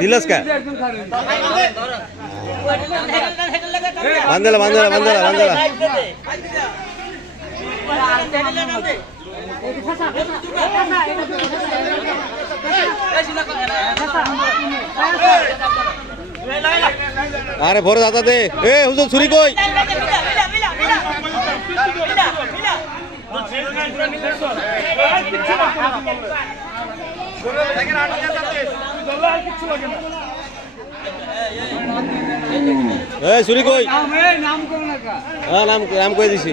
দিলস কা? বান্ধলা বান্ধলা বান্ধলা বান্ধলা আরে ভরে দাদা দে। এ হুজুর ছুরি কই? এ ছুরি কই? হ্যাঁ নাম নাম কই দিছি?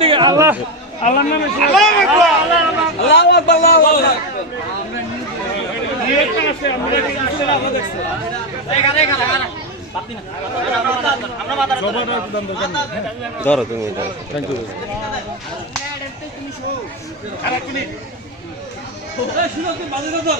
থেকে আল্লাহ নামে ধরো তুমি থ্যাংক ইউ শুনো বাজে দাও